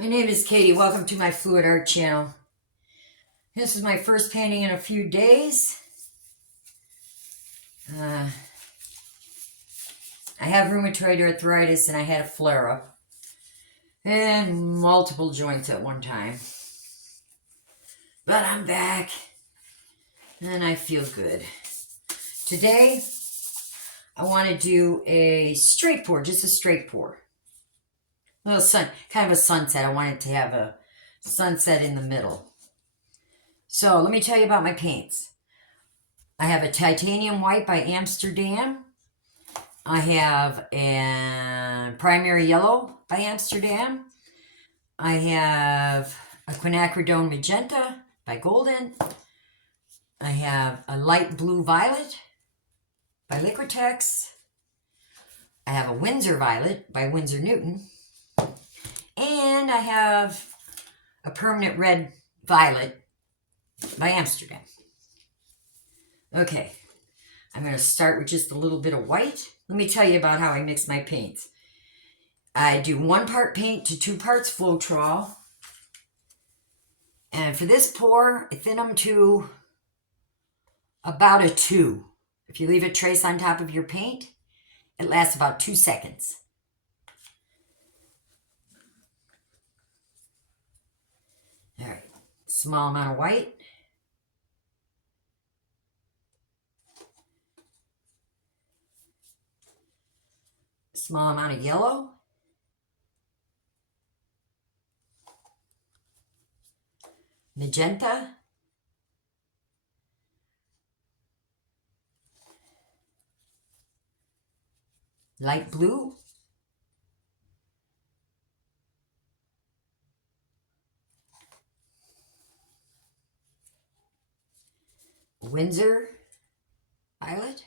My name is Katie. Welcome to my Fluidart channel. This is my first painting in a few days. I have rheumatoid arthritis and I had a flare-up and multiple joints at one time. But I'm back and I feel good. Today, I want to do a straight pour, just a straight pour. A little kind of a sunset. I wanted to have a sunset in the middle. So let me tell you about my paints. I have a titanium white by Amsterdam. I have a primary yellow by Amsterdam. I have a quinacridone magenta by Golden. I have a light blue violet by Liquitex. I have a Winsor violet by Winsor Newton. And I have a permanent red violet by Amsterdam. Okay, I'm going to start with just a little bit of white. Let me tell you about how I mix my paints. I do 1 part paint to 2 parts Floetrol. And for this pour, I thin them to about a 2. If you leave a trace on top of your paint, it lasts about 2 seconds. All right, small amount of white. Small amount of yellow. Magenta. Light blue. Winsor violet.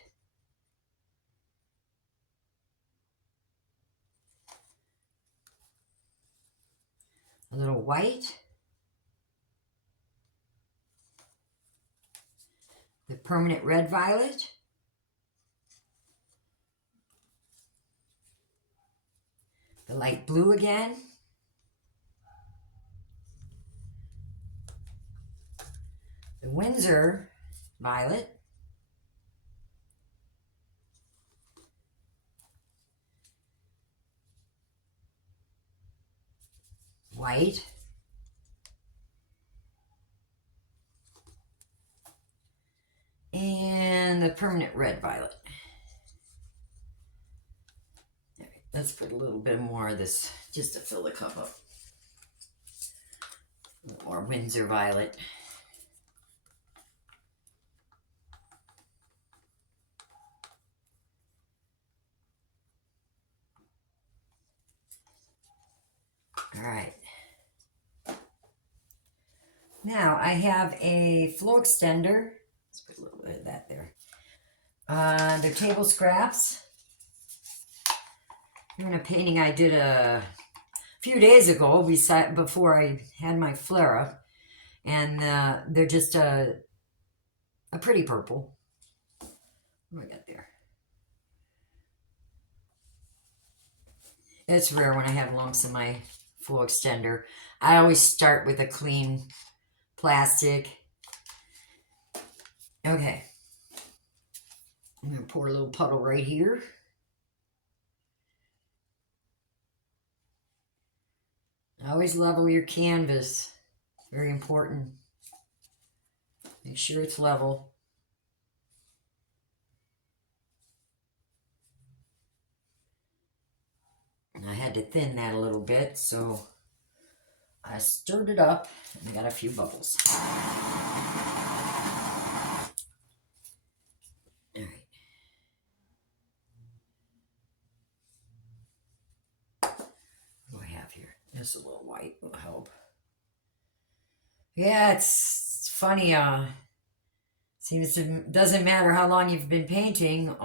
A little white. The permanent red violet. The light blue again. The Winsor violet. White. And the permanent red violet. All right, let's put a little bit more of this just to fill the cup up. More Winsor violet. All right. Now I have a flow extender. Let's put a little bit of that there. They're table scraps. They're in a painting I did a few days ago before I had my flare-up. And they're just a pretty purple. What do I got there? It's rare when I have lumps in my flow extender. I always start with a clean plastic. Okay. I'm going to pour a little puddle right here. Always level your canvas. Very important. Make sure it's level. And I had to thin that a little bit, so I stirred it up and I got a few bubbles. All right. What do I have here? Just a little white will help. Yeah, it's funny. Seems it doesn't matter how long you've been painting.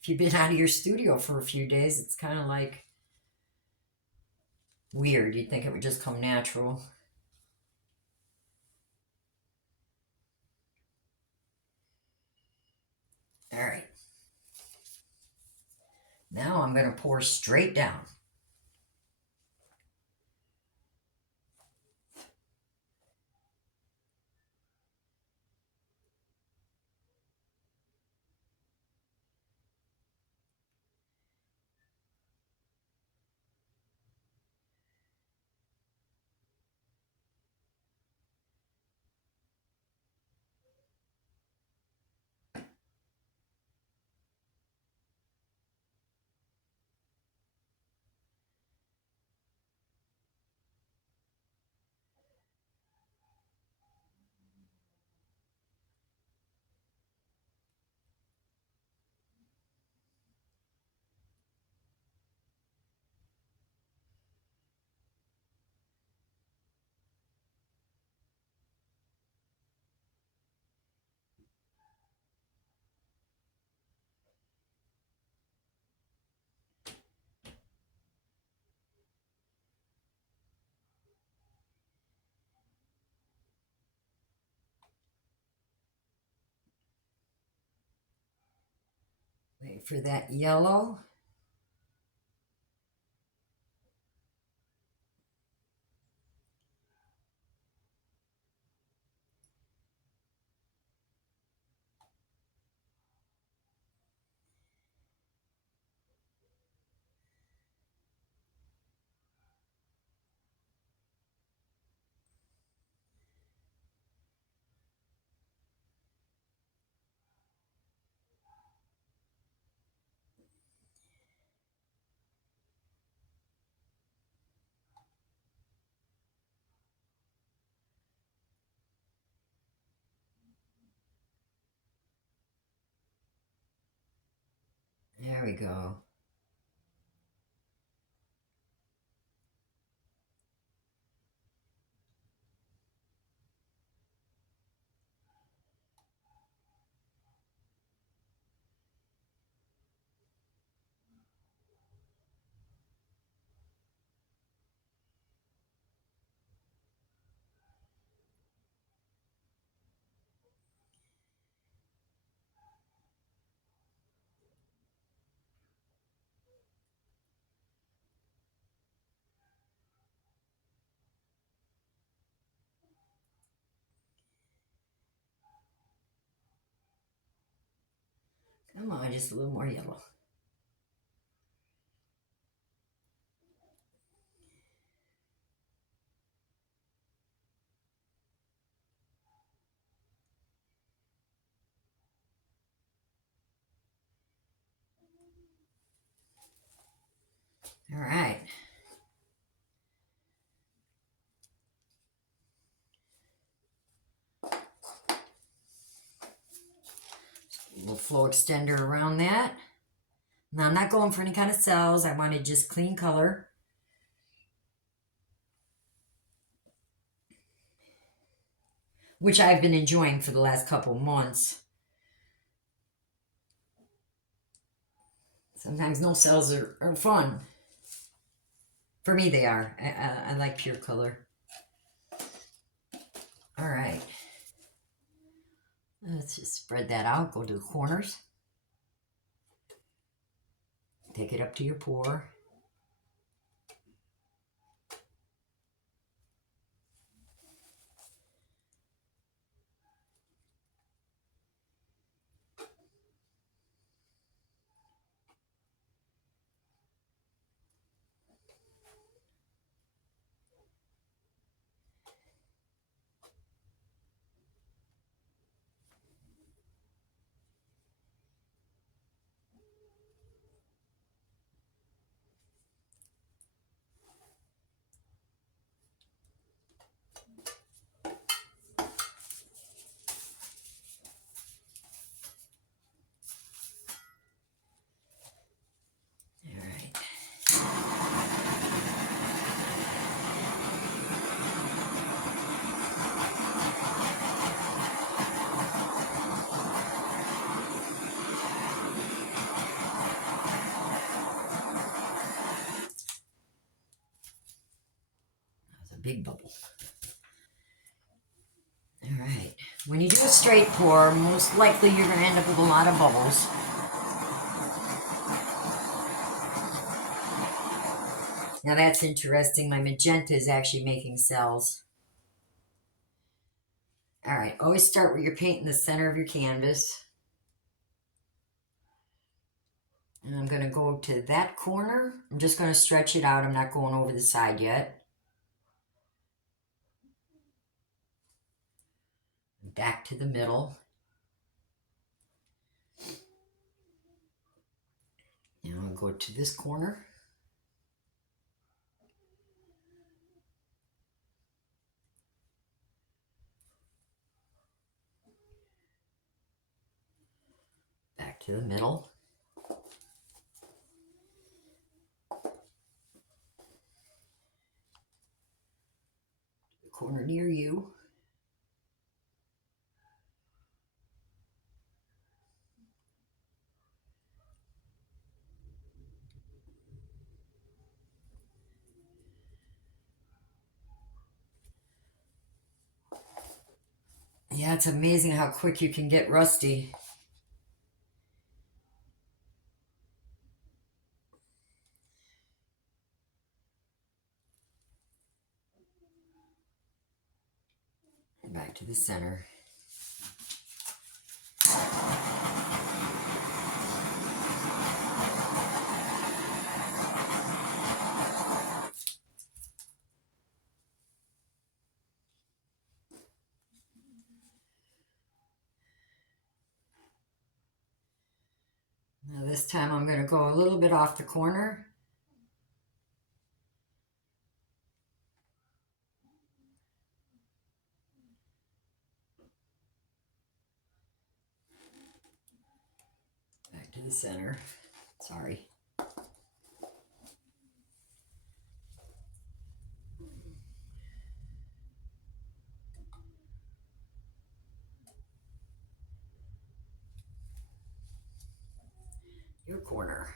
If you've been out of your studio for a few days, it's kind of like weird. You'd think it would just come natural. All right. Now I'm going to pour straight down. Wait for that yellow. There we go. Come on, just a little more yellow. All right. A little flow extender around that. Now I'm not going for any kind of cells. I wanted just clean color. Which I've been enjoying for the last couple months. Sometimes no cells are fun. For me, they are. I like pure color. All right. Let's just spread that out. Go to the corners. Take it up to your pour. Big bubble. All right. When you do a straight pour, most likely you're going to end up with a lot of bubbles. Now that's interesting. My magenta is actually making cells. All right. Always start with your paint in the center of your canvas. And I'm going to go to that corner. I'm just going to stretch it out. I'm not going over the side yet. Back to the middle. Now I'll go to this corner. Back to the middle. The corner near you. Yeah, it's amazing how quick you can get rusty. back to the center. Now this time I'm going to go a little bit off the corner. Back to the center. Sorry. Your corner.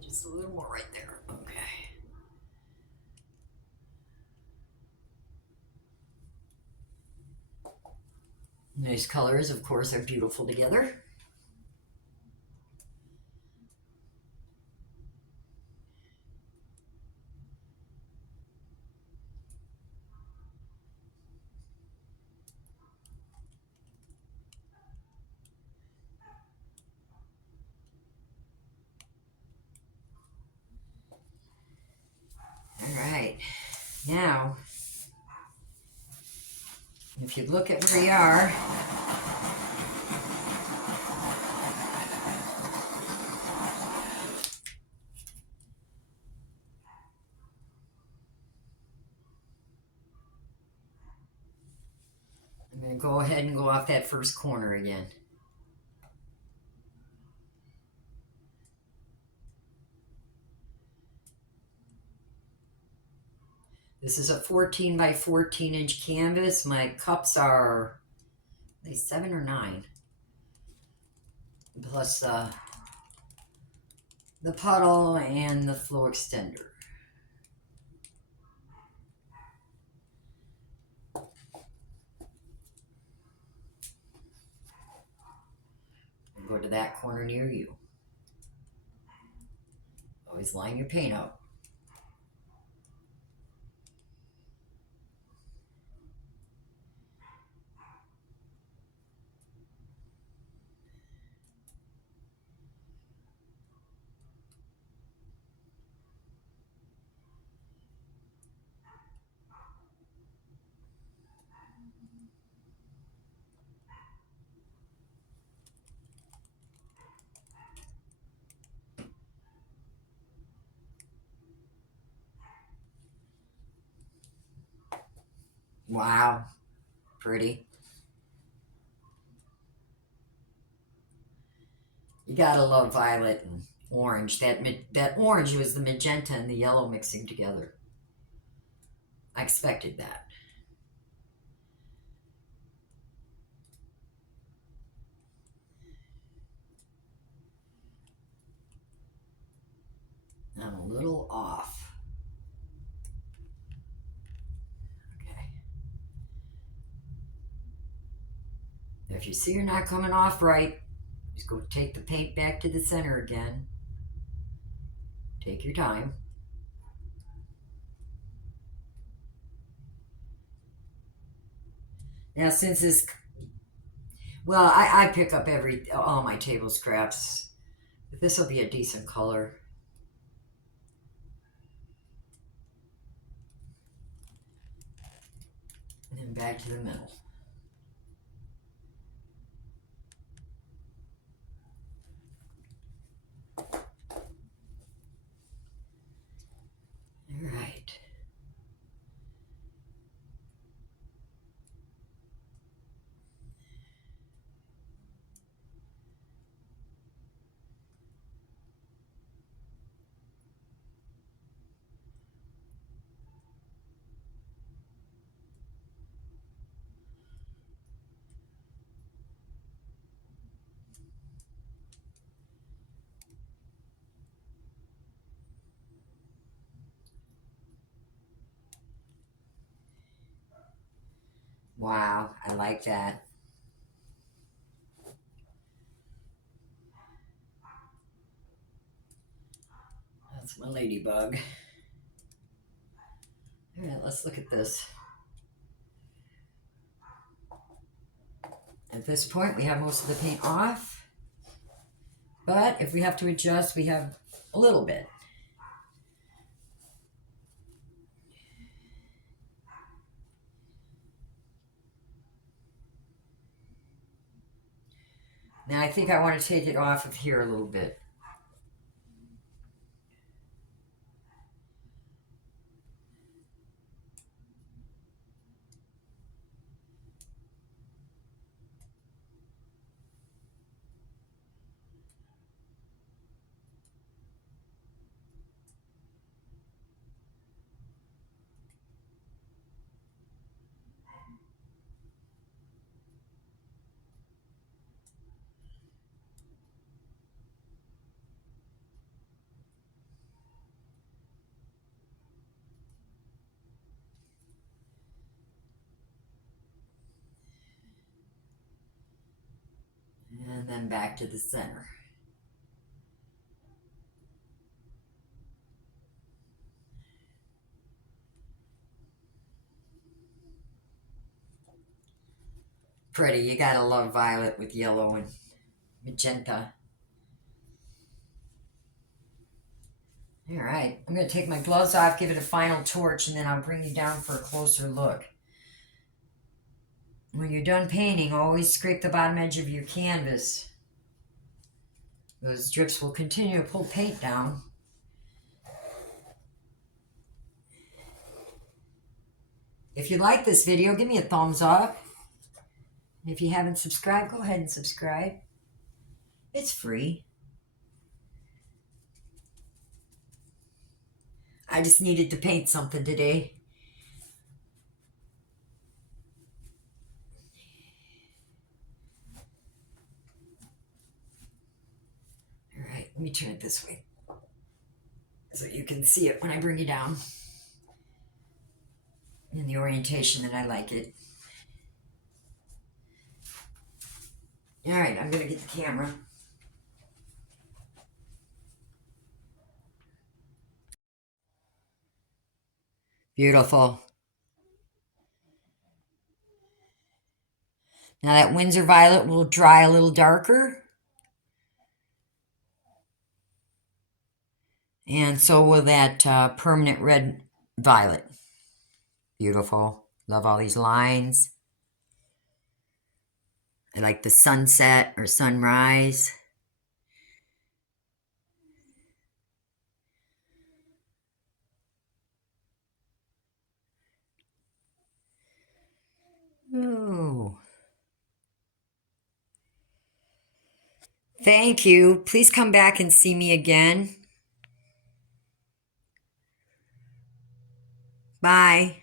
Just a little more right there. Okay. These colors, of course, are beautiful together. All right. Now, if you look at where you are, I'm going to go ahead and go off that first corner again. This is a 14 by 14 inch canvas. My cups are, they 7 or 9. Plus the puddle and the flow extender. I'll go to that corner near you. Always line your paint up. Wow, pretty. You gotta love violet and orange. That orange was the magenta and the yellow mixing together. I expected that. I'm a little off. Okay. If you see you're not coming off right, just go take the paint back to the center again. Take your time. Now since this, well, I pick up all my table scraps. This will be a decent color. And then back to the middle. All right. Wow, I like that. That's my ladybug. All right, let's look at this. At this point, we have most of the paint off. But if we have to adjust, we have a little bit. Now I think I want to take it off of here a little bit. And then back to the center. Pretty, you gotta love violet with yellow and magenta. All right, I'm gonna take my gloves off, give it a final torch, and then I'll bring you down for a closer look. When you're done painting, always scrape the bottom edge of your canvas. Those drips will continue to pull paint down. If you like this video, give me a thumbs up. And if you haven't subscribed, go ahead and subscribe. It's free. I just needed to paint something today. All right, let me turn it this way so you can see it when I bring you down in the orientation that I like it. All right, I'm going to get the camera. Beautiful. Now that Windsor violet will dry a little darker. And so will that permanent red violet. Beautiful. Love all these lines. I like the sunset or sunrise. Oh. Thank you. Please come back and see me again. Bye.